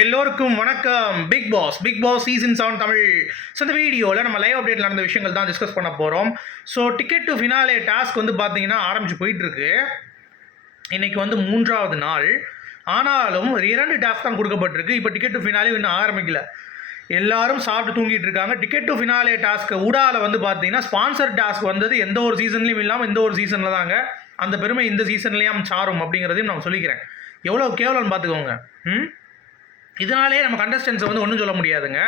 எல்லோருக்கும் வணக்கம். Big boss big boss season seven Tamil. So இந்த வீடியோவில் நம்ம லைவ் அப்டேட் நடந்த விஷயங்கள் தான் டிஸ்கஸ் பண்ண போகிறோம் so ticket to finale task வந்து பார்த்தீங்கன்னா ஆரம்பிச்சு போயிட்டுருக்கு. இன்னைக்கு வந்து மூன்றாவது நாள். ஆனாலும் இரண்டு டாஸ்க் தான் கொடுக்கப்பட்டிருக்கு. இப்போ டிக்கெட் டு ஃபினாலே இன்னும் ஆரம்பிக்கல. எல்லாரும் சாப்பிட்டு தூங்கிட்டு இருக்காங்க. டிக்கெட் டு ஃபினாலே டாஸ்க்கு ஊடால வந்து பார்த்தீங்கன்னா ஸ்பான்சர் டாஸ்க் வந்தது எந்த ஒரு சீசன்லையும் இல்லாமல் இந்த ஒரு சீசனில் தாங்க அந்த பெருமை இந்த சீசன்லேயும் சாரும் அப்படிங்கிறதையும் நான் சொல்லிக்கிறேன். எவ்வளோ கேவலம்னு பார்த்துக்கோங்க. ம்? இதனாலே நம்ம கண்டஸ்டன்ஸை வந்து ஒன்றும் சொல்ல முடியாதுங்க.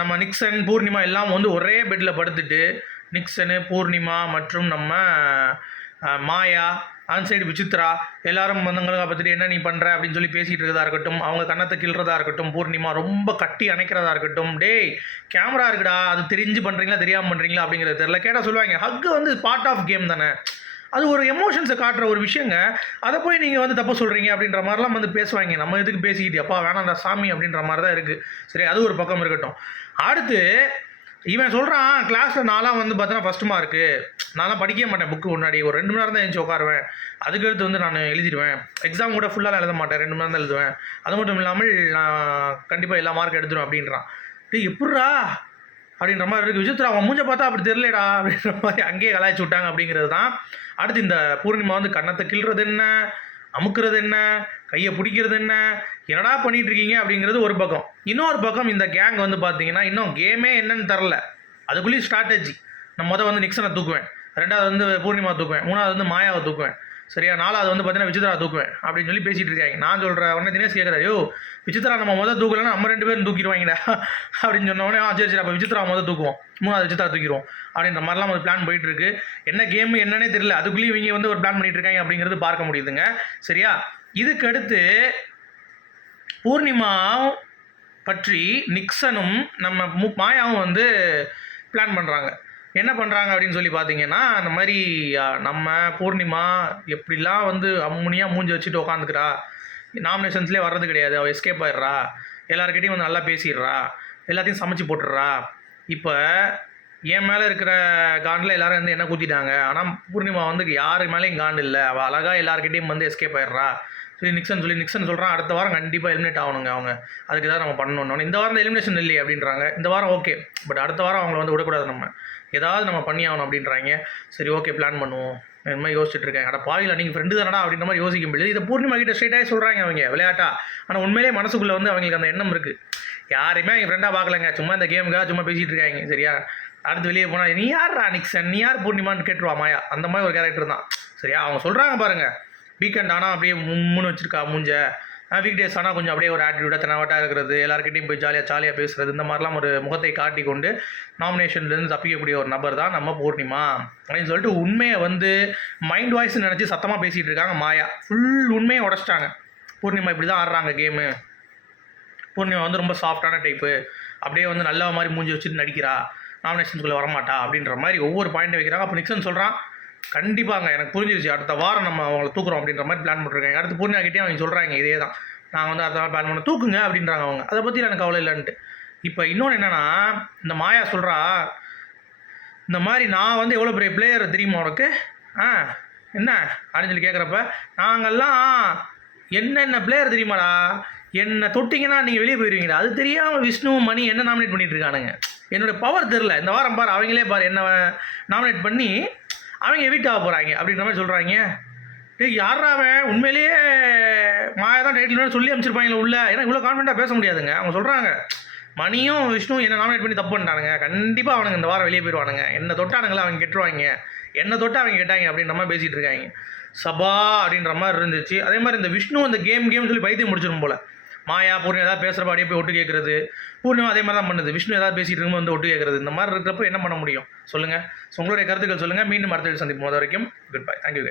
நம்ம நிக்சன் பூர்ணிமா எல்லாம் வந்து ஒரே பெட்டில் படுத்துட்டு நிக்சனு பூர்ணிமா மற்றும் நம்ம மாயா அந்த சைடு விசித்ரா எல்லாரும் வந்தவங்களை பார்த்துட்டு என்ன நீ பண்ணுற அப்படின்னு சொல்லி பேசிகிட்டு இருக்கிறதா இருக்கட்டும் அவங்க கன்னத்தை கிள்றதா இருக்கட்டும் பூர்ணிமா ரொம்ப கட்டி அணைக்கிறதா இருக்கட்டும் டேய் கேமரா இருக்குடா அது தெரிஞ்சு பண்ணுறீங்களா தெரியாமல் பண்ணுறீங்களா அப்படிங்கிறது தெரியல. கேட்டால் சொல்லுவாங்க ஹக்கு வந்து பார்ட் ஆஃப் கேம் தானே. அது ஒரு எமோஷன்ஸை காட்டுற ஒரு விஷயங்க. அதை போய் நீங்கள் வந்து தப்பு சொல்கிறீங்க அப்படின்ற மாதிரிலாம் வந்து பேசுவாங்க. நம்ம எதுக்கு பேசிக்கிட்டு அப்பா வேணாம்டா சாமி அப்படின்ற மாதிரி தான் இருக்குது சரி அது ஒரு பக்கம் இருக்கட்டும். அடுத்து இவன் சொல்கிறான் கிளாஸில் நான்லாம் வந்து பார்த்தோன்னா ஃபஸ்ட்டு மார்க்கு நான்லாம் படிக்கவே மாட்டேன் புக்கு முன்னாடி. ஒரு ரெண்டு மணி நேரம் தான் எழுந்து உட்காருவேன். அதுக்கடுத்து வந்து நான் எழுதிடுவேன். எக்ஸாம் கூட ஃபுல்லாக எழுத மாட்டேன். ரெண்டு மணி நேரம் தான் எழுதுவேன். அது மட்டும் இல்லாமல் நான் கண்டிப்பாக எல்லா மார்க் எடுத்துருவேன் அப்படின்றான். டேய் எப்பட்றா அப்படின்ற மாதிரி இருக்குது விசித்திரா அவன் மூஞ்ச பார்த்தா அப்படி தெரியலடா அப்படின்ற மாதிரி அங்கேயே கலாய்ச்சி விட்டாங்க அப்படிங்கிறது தான். அடுத்து இந்த பூர்ணிமா வந்து கன்னத்தை கிள்றது என்ன? அமுக்குறது என்ன? கையை பிடிக்கிறது என்ன? என்னடா பண்ணிட்டு இருக்கீங்க அப்படிங்கிறது ஒரு பக்கம். இன்னொரு பக்கம் இந்த கேங் வந்து பார்த்தீங்கன்னா இன்னும் கேமே என்னன்னு தெரில. அதுக்குள்ளேயும் ஸ்ட்ராட்டஜி நான் மொதல் வந்து நிக்சனை தூக்குவேன். ரெண்டாவது வந்து பூர்ணிமா தூக்குவேன். மூணாவது வந்து மாயாவை தூக்குவேன். சரியா? நாலாவது வந்து பார்த்தீங்கன்னா விசித்ரா தூக்குவேன் அப்படின்னு சொல்லி பேசிகிட்டு இருக்காங்க. நான் சொல்கிறேன் உடனே தினேஷ் கேட்குறாரு யோ விசித்ரா நம்ம மொதல் தூக்கலன்னா நம்ம ரெண்டு பேரும் தூக்கிடுவாங்கடா. அப்படின்னு சொன்ன உடனே ஆ சரி சரி அப்போ விசித்ரா மொதல் தூக்குவோம். மூணாவது விசித்ரா தூக்கிடுவோம். அப்படின்ற மாதிரிலாம் ஒரு பிளான் போயிட்டு இருக்கு. என்ன கேம் என்னன்னே தெரியல. அதுக்குள்ளேயும் இவங்க வந்து ஒரு பிளான் பண்ணிட்டு இருக்காங்க அப்படிங்கிறது பார்க்க முடியுதுங்க. சரியா? இதுக்கடுத்து பூர்ணிமா பற்றி நிக்சனும் நம்ம மு மாயாவும் வந்து பிளான் பண்ணுறாங்க என்ன பண்ணுறாங்க அப்படின்னு சொல்லி பார்த்தீங்கன்னா அந்த மாதிரி நம்ம பூர்ணிமா எப்படிலாம் வந்து அம்முனியாக மூஞ்சி வச்சுட்டு உட்காந்துக்கிறா நாமினேஷன்ஸ்லேயே வர்றது கிடையாது. அவள் எஸ்கேப் ஆயிடுறா. எல்லாருக்கிட்டையும் வந்து நல்லா பேசிடுறா. எல்லாத்தையும் சமைச்சு போட்டுடுறா. இப்போ என் மேலே இருக்கிற காண்டில் எல்லோரும் வந்து என்ன கூத்திட்டாங்க? ஆனால் பூர்ணிமா வந்து யார் மேலேயும் காண்டு இல்லை. அவள் அழகாக எல்லாருக்கிட்டையும் வந்து எஸ்கேப் ஆயிடுறா. சரி நிக்சன் சொல்லி நிக்சன் சொல்கிறான் அடுத்த வாரம் கண்டிப்பாக எலிமினேட் ஆகணுங்க அவங்க. அதுக்கு தான் நம்ம பண்ணணும் இந்த வாரம் எலிமினேஷன் இல்லையே அப்படின்றாங்க. இந்த வாரம் ஓகே பட் அடுத்த வாரம் அவங்கள வந்து விடக்கூடாது நம்ம. ஏதாவது நம்ம பண்ணி ஆகணும் அப்படின்றாங்க. சரி ஓகே பிளான் பண்ணுவோம். இந்த மாதிரி யோசிச்சுட்டு இருக்கேன். அட பாவியில் நீங்கள் ஃப்ரெண்டு தானடா அப்படின்ற மாதிரி யோசிக்க முடியுது இதை பூர்ணிமா கிட்ட ஸ்ட்ரைட்டாக சொல்கிறாங்க அவங்க விளையாட்டா. ஆனால் உண்மையிலே மனசுக்குள்ளே வந்து அவங்களுக்கு அந்த எண்ணம் இருக்குது யாரையுமே அவங்க ஃப்ரெண்டாக பார்க்கலங்க. சும்மா இந்த கேமுக்காக சும்மா பேசிகிட்டு இருக்காங்க. சரியா? அடுத்து வெளியே போனால் நீ யார் நிக்சன்? நீ யார் பூர்ணிமான்னு கேட்டுருவா மாயா? அந்த மாதிரி ஒரு கேரக்டர் தான். சரியா? அவங்க சொல்கிறாங்க பாருங்கள் வீக்கெண்ட் ஆனால் அப்படியே மும்முன்னு வச்சுருக்கா மூஞ்ச. வீக் டேஸ் ஆனால் கொஞ்சம் அப்படியே ஒரு ஆட்டிடியூடாக தெனாவட்டாக இருக்கிறது எல்லாருக்கிட்டையும் போய் ஜாலியாக ஜாலியாக பேசுகிறது இந்த மாதிரிலாம் ஒரு முகத்தை காட்டி கொண்டு நாமினேஷன்லேருந்து தப்பிக்கக்கூடிய ஒரு நபர் தான் நம்ம பூர்ணிமா அப்படின்னு சொல்லிட்டு உண்மையை வந்து மைண்ட் வாய்ஸ் நினச்சி சத்தமாக பேசிகிட்டு இருக்காங்க மாயா. ஃபுல் உண்மையை உடச்சிட்டாங்க. பூர்ணிமா இப்படி தான் ஆடுறாங்க கேமு பூர்ணிமா வந்து ரொம்ப சாஃப்டான டைப்பு அப்படியே வந்து நல்ல மாதிரி மூஞ்சி வச்சுட்டு நடிக்கிறா. நாமினேஷனுக்குள்ளே வரமாட்டா அப்படின்ற மாதிரி ஒவ்வொரு பாயிண்ட் வைக்கிறாங்க. அப்போ நிக்சன் சொல்கிறான் கண்டிப்பாங்க எனக்கு புரிஞ்சிருச்சு. அடுத்த வாரம் நம்ம அவங்கள தூக்குறோம் அப்படின்ற மாதிரி பிளான் பண்ணிருக்காங்க அடுத்து பூர்ணிமா அவங்க சொல்கிறாங்க இதே தான் நான் வந்து அடுத்த வாரம் பிளான் பண்ண தூக்குங்க அப்படின்றாங்க அவங்க. அதை பற்றி எனக்கு கவலை இல்லைன்ட்டு. இப்போ இன்னொன்று என்னென்னா இந்த மாயா சொல்கிறா இந்த மாதிரி நான் வந்து எவ்வளோ பெரிய பிளேயர் தெரியுமா உனக்கு? ஆ என்ன அப்படின்னு சொல்லி கேட்குறப்ப நாங்கள்லாம் என்னென்ன பிளேயர் தெரியுமாடா? என்னை தொட்டிங்கன்னா நீங்கள் வெளியே போயிடுவீங்க அது தெரியாமல் விஷ்ணு மணி என்ன நாமினேட் பண்ணிட்டு இருக்கானுங்க? என்னோட பவர் தெரில இந்த வாரம் பார் அவங்களே பார் என்ன நாமினேட் பண்ணி அவங்க எவிட் ஆக போகிறாங்க அப்படின்ற மாதிரி சொல்கிறாங்க டேய் யாரா அவன்? உண்மையிலேயே மாயா தான் டைட்டில் சொல்லி அமைச்சிருப்பாங்களே உள்ள. ஏன்னா இவ்வளோ கான்ஃபிடண்ட்டாக பேச முடியாதுங்க. அவங்க சொல்கிறாங்க மணியும் விஷ்ணு என்ன நாமினேட் பண்ணி தப்பு பண்ணிட்டானுங்க. கண்டிப்பாக அவனுங்க இந்த வாரம் வெளியே போயிடுவானுங்க என்ன தொட்டானுங்களா அவங்க கெட்டுருவாங்க. என்ன தொட்டு அவங்க கேட்டாங்க அப்படின்ற மாதிரி பேசிகிட்டு இருக்காங்க. சபா அப்படின்ற மாதிரி இருந்துச்சு. அதே மாதிரி இந்த விஷ்ணு அந்த கேம் கேம் சொல்லி பைத்தியம் முடிச்சிடும் போல. மாயா பூர்ணி ஏதாவது பேசுகிறப்ப அப்படியே போய் ஒட்டு கேட்குறது பூர்ணிமா அதே மாதிரி தான் பண்ணுது. விஷ்ணு ஏதாவது பேசிகிட்டு இருக்கும்போது வந்து ஒட்டு கேட்குறது இந்த மாதிரி இருக்கிறப்ப என்ன பண்ண முடியும்? சொல்லுங்கள் ஸோ உங்களுடைய கருத்துக்கள் சொல்லுங்கள் மீண்டும் அடுத்த சந்திப்போம். அது வரைக்கும் குட் பை தேங்க்யூ